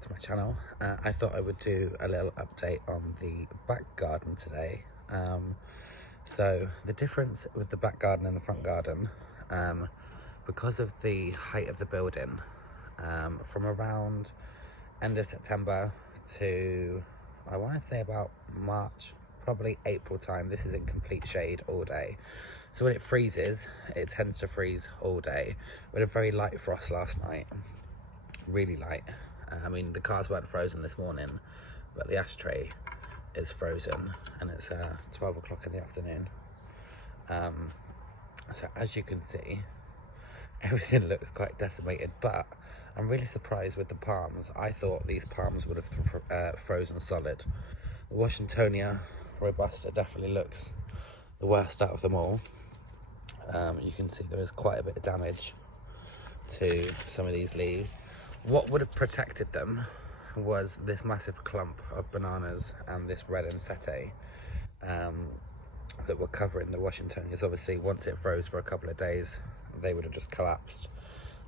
back to my channel. I thought I would do a little update on the back garden today. So the difference with the back garden and the front garden, because of the height of the building, from around end of September to, I want to say about March, probably April time, this is in complete shade all day. So when it freezes, it tends to freeze all day. We had a very light frost last night, really light. I mean, the cars weren't frozen this morning, but the ashtray is frozen, and it's 12 o'clock in the afternoon. So as you can see, everything looks quite decimated, but I'm really surprised with the palms. I thought these palms would have frozen solid. The Washingtonia robusta definitely looks the worst out of them all. You can see there is quite a bit of damage to some of these leaves. What would have protected them was this massive clump of bananas and this red ensete that were covering the Washingtonias. Obviously, once it froze for a couple of days, they would have just collapsed.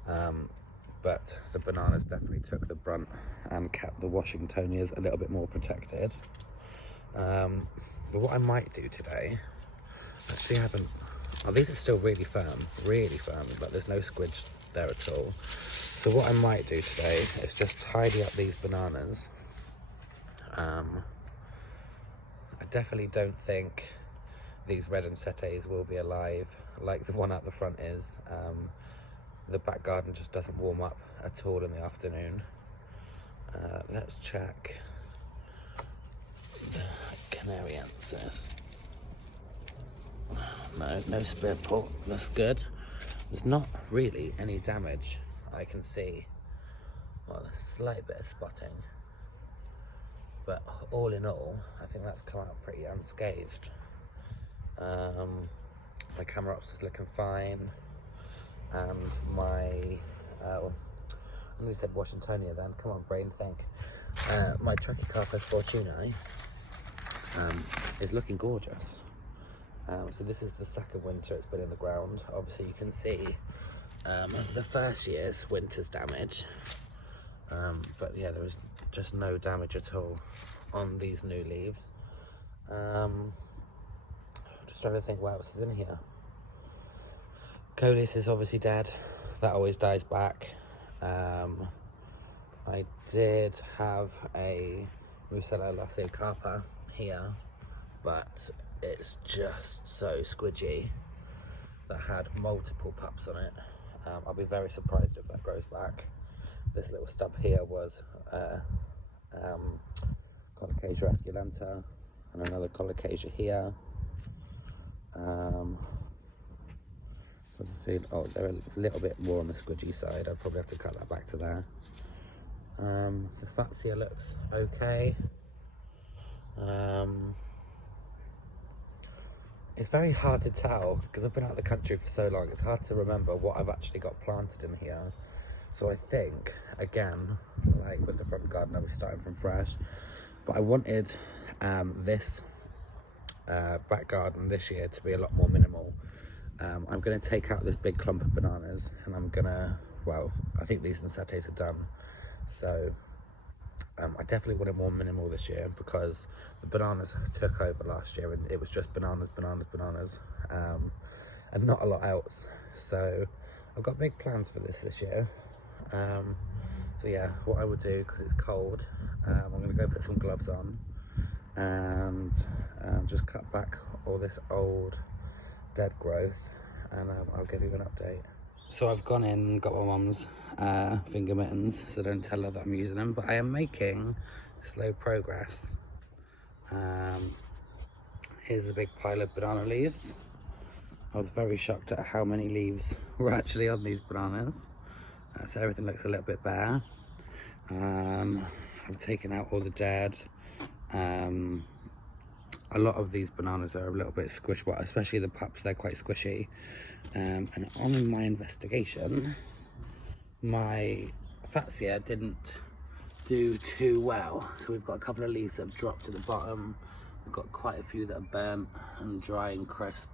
But the bananas definitely took the brunt and kept the Washingtonias a little bit more protected. But what I might do today, actually I haven't, oh, these are still really firm, like there's no squidge there at all. So what I might do today is just tidy up these bananas. I definitely don't think these red ensetes will be alive like the one out the front is. The back garden just doesn't warm up at all in the afternoon. Let's check the canariensis. No spear pull, that's good. There's not really any damage I can see. Well, a slight bit of spotting, but all in all, I think that's come out pretty unscathed. My camera ops is looking fine, and my I nearly said Washingtonia then, come on brain, think. My Trachycarpus fortunei is looking gorgeous. So this is the second winter it's been in the ground. Obviously you can see the first year's winter's damage, but yeah, there was just no damage at all on these new leaves. Just trying to think what else is in here. Coleus is obviously dead, that always dies back. I did have a Musella laciocarpa here, but it's just so squidgy. That had multiple pups on it. I'll be very surprised if that grows back. This little stub here was Colocasia esculenta, and another Colocasia here. Oh, they're a little bit more on the squidgy side. I'd probably have to cut that back to there. The Fatsia looks okay. It's very hard to tell because I've been out of the country for so long. It's hard to remember what I've actually got planted in here. So I think, again, like with the front garden, I'll be starting from fresh. But I wanted this back garden this year to be a lot more minimal. I'm going to take out this big clump of bananas, and I'm going to, well, I think these ensetes are done. So I definitely want it more minimal this year because the bananas took over last year and it was just bananas, and not a lot else. So I've got big plans for this year. So yeah, what I would do, because it's cold, I'm going to go put some gloves on and just cut back all this old dead growth, and I'll give you an update. So I've gone in and got my mum's finger mittens, so don't tell her that I'm using them, but I am making slow progress. Here's a big pile of banana leaves. I was very shocked at how many leaves were actually on these bananas. So everything looks a little bit bare. I've taken out all the dead. A lot of these bananas are a little bit squishy, but especially the pups, they're quite squishy. And on my investigation, my Fatsia didn't do too well. So we've got a couple of leaves that have dropped to the bottom. We've got quite a few that are burnt and dry and crisp.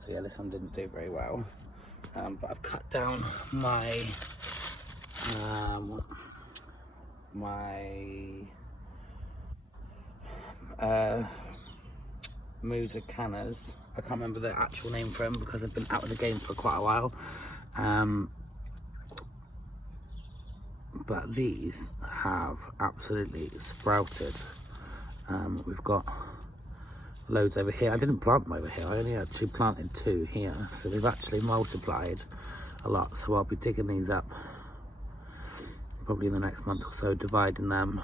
So yeah, this one didn't do very well. But I've cut down my my Musa Canners. I can't remember the actual name for them because I've been out of the game for quite a while. But these have absolutely sprouted. We've got loads over here. I didn't plant them over here, I only actually planted 2 here, so they've actually multiplied a lot. So I'll be digging these up probably in the next month or so, dividing them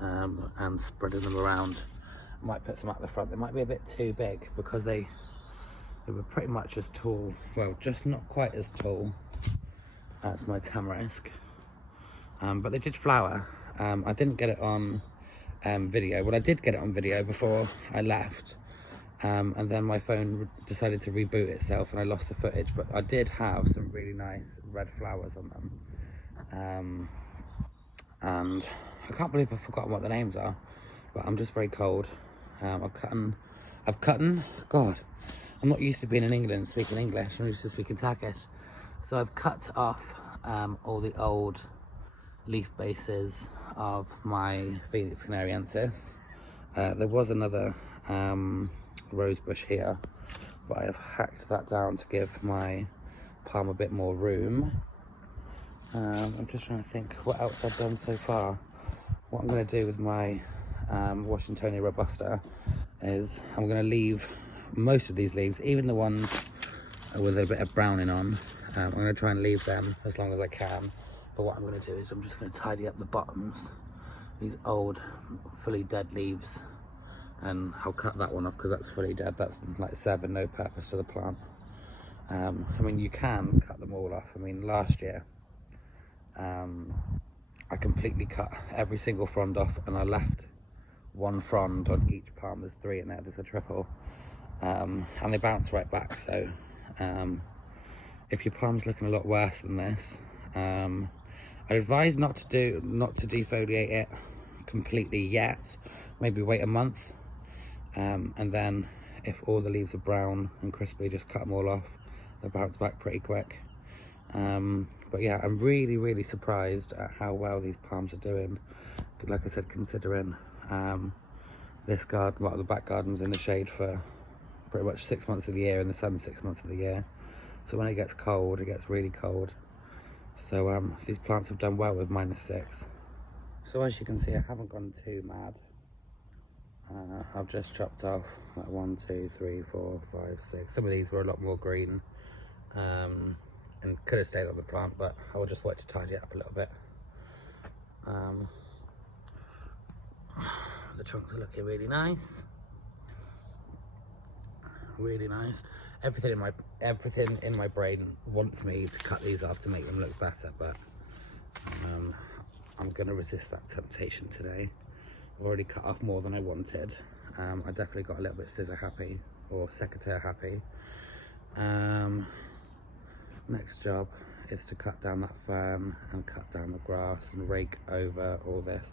and spreading them around. I might put some at the front. They might be a bit too big because they were pretty much as tall, well, just not quite as tall as my tamarisk, but they did flower. I didn't get it on video. Well, I did get it on video before I left, and then my phone decided to reboot itself and I lost the footage, but I did have some really nice red flowers on them. And I can't believe I've forgotten what the names are, but I'm just very cold. I've cut, God, I'm not used to being in England speaking English, I'm used to speaking Turkish. So I've cut off all the old leaf bases of my Phoenix canariensis. There was another rose bush here, but I have hacked that down to give my palm a bit more room. I'm just trying to think what else I've done so far. What I'm going to do with my Washingtonia robusta is I'm going to leave most of these leaves, even the ones with a bit of browning on. I'm going to try and leave them as long as I can. But what I'm going to do is I'm just going to tidy up the bottoms, these old fully dead leaves, and I'll cut that one off because that's fully dead. That's like serving no purpose to the plant. I mean, you can cut them all off. I mean, last year I completely cut every single frond off and I left 1 frond on each palm. There's 3 in there, there's a triple, and they bounce right back. So if your palm's looking a lot worse than this, I advise not to defoliate it completely yet. Maybe wait a month, and then if all the leaves are brown and crispy, just cut them all off. They'll bounce back pretty quick. But yeah, I'm really surprised at how well these palms are doing. Like I said, considering this garden, well, the back garden's in the shade for pretty much 6 months of the year, and the sun 6 months of the year. So when it gets cold, it gets really cold. So these plants have done well with -6. So as you can see, I haven't gone too mad. I've just chopped off like 1, 2, 3, 4, 5, 6. Some of these were a lot more green, and could have stayed on the plant, but I will just wait to tidy it up a little bit. The trunks are looking really nice. Really nice. Everything in my brain wants me to cut these off to make them look better, but I'm gonna resist that temptation today. I've already cut off more than I wanted. I definitely got a little bit scissor happy, or secateur happy. Next job is to cut down that fern and cut down the grass and rake over all this.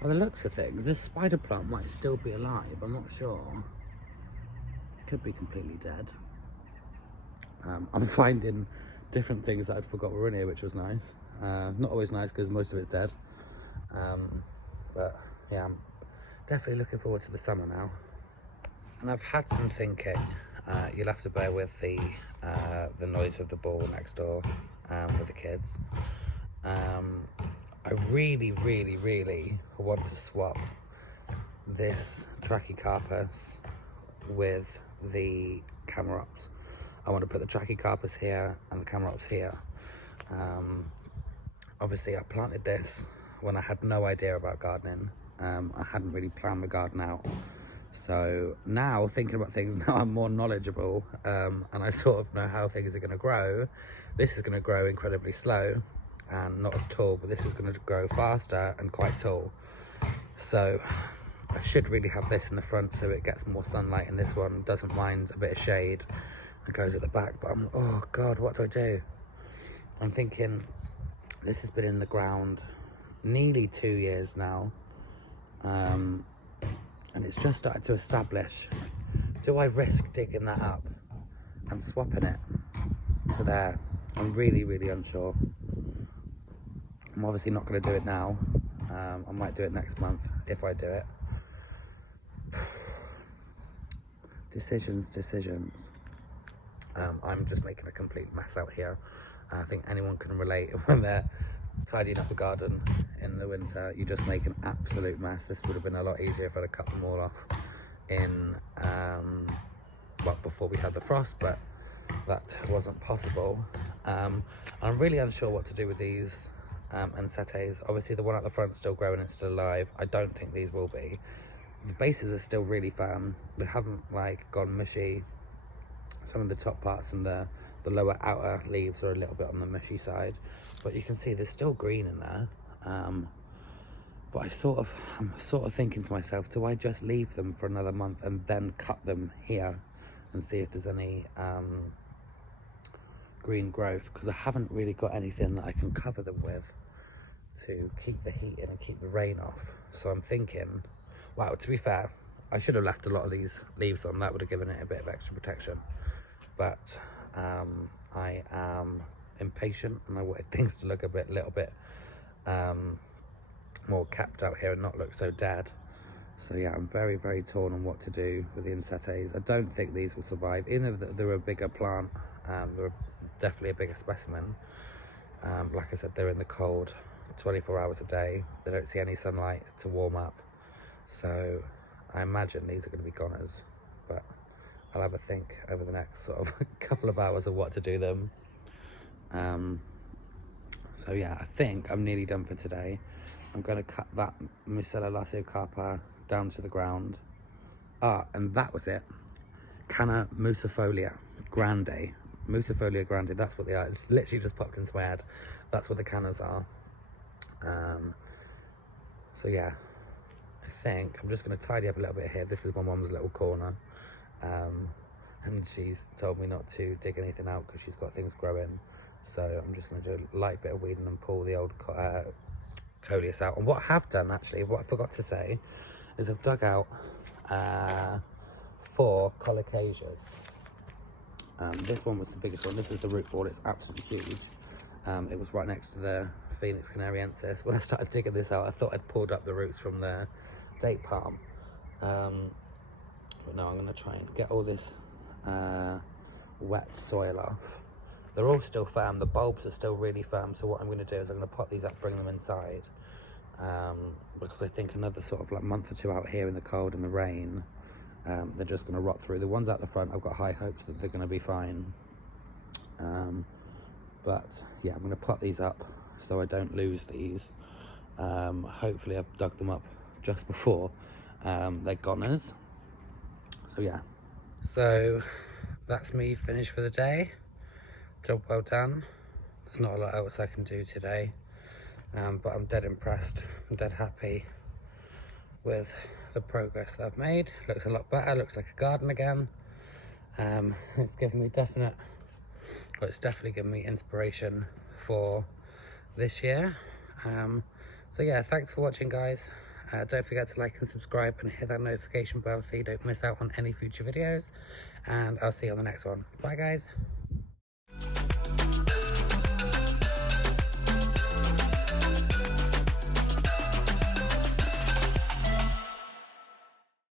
By the looks of things, this spider plant might still be alive, I'm not sure. Could be completely dead. I'm finding different things that I'd forgot were in here, which was nice. Not always nice because most of it's dead. But yeah, I'm definitely looking forward to the summer now. And I've had some thinking. You'll have to bear with the noise of the ball next door with the kids. I really want to swap this Trachycarpus with the Camerops. I want to put the Trachycarpus here and the Camerops here. Obviously I planted this when I had no idea about gardening. I hadn't really planned the garden out. So now, thinking about things, now I'm more knowledgeable, and I sort of know how things are going to grow. This is going to grow incredibly slow and not as tall, but this is going to grow faster and quite tall. So I should really have this in the front so it gets more sunlight, and this one doesn't mind a bit of shade and goes at the back. But oh God, what do I do? I'm thinking this has been in the ground nearly 2 years now. And it's just started to establish. Do I risk digging that up and swapping it to there? I'm really unsure. I'm obviously not going to do it now. I might do it next month if I do it. Decisions. I'm just making a complete mess out here. I think anyone can relate when they're tidying up the garden in the winter. You just make an absolute mess. This would have been a lot easier if I'd have cut them all off in, well, before we had the frost, but that wasn't possible. I'm really unsure what to do with these ansetes. Obviously the one at the front still growing, it's still alive. I don't think these will be. The bases are still really firm. They haven't like gone mushy. Some of the top parts and the lower outer leaves are a little bit on the mushy side, but you can see there's still green in there. But I'm sort of thinking to myself, do I just leave them for another month and then cut them here and see if there's any green growth, because I haven't really got anything that I can cover them with to keep the heat in and keep the rain off. So I'm thinking, wow, to be fair, I should have left a lot of these leaves on. That would have given it a bit of extra protection. But I am impatient and I wanted things to look a little bit more capped out here and not look so dead. So yeah, I'm very, very torn on what to do with the ansetes. I don't think these will survive, even though they're a bigger plant. They're definitely a bigger specimen. Like I said, they're in the cold 24 hours a day. They don't see any sunlight to warm up. So I imagine these are going to be goners, but I'll have a think over the next sort of couple of hours of what to do them. So yeah, I think I'm nearly done for today. I'm going to cut that Muscella Laciocarpa down to the ground. And that was it. Canna Musifolia Grande. Musifolia Grande, that's what they are. It's literally just popped into my head. That's what the cannas are. So yeah, I think I'm just going to tidy up a little bit here. This is my mum's little corner. And she's told me not to dig anything out because she's got things growing. So I'm just going to do a light bit of weeding and pull the old coleus out. And what I have done, actually, what I forgot to say, is I've dug out 4 colocasias. This one was the biggest one. This is the root ball. It's absolutely huge. It was right next to the Phoenix canariensis. When I started digging this out, I thought I'd pulled up the roots from the date palm. But no, I'm going to try and get all this wet soil off. They're all still firm. The bulbs are still really firm. So what I'm going to do is I'm going to pot these up, bring them inside. Because I think another sort of like month or 2 out here in the cold and the rain, they're just going to rot through. The ones out the front, I've got high hopes that they're going to be fine. But yeah, I'm going to pot these up so I don't lose these. Hopefully I've dug them up just before they're goners. So yeah. So that's me finished for the day. Job well done. There's not a lot else I can do today. But I'm dead impressed. I'm dead happy with the progress that I've made. Looks a lot better, looks like a garden again. It's given me it's definitely given me inspiration for this year. So yeah, thanks for watching, guys. Don't forget to like and subscribe and hit that notification bell so you don't miss out on any future videos. And I'll see you on the next one. Bye, guys.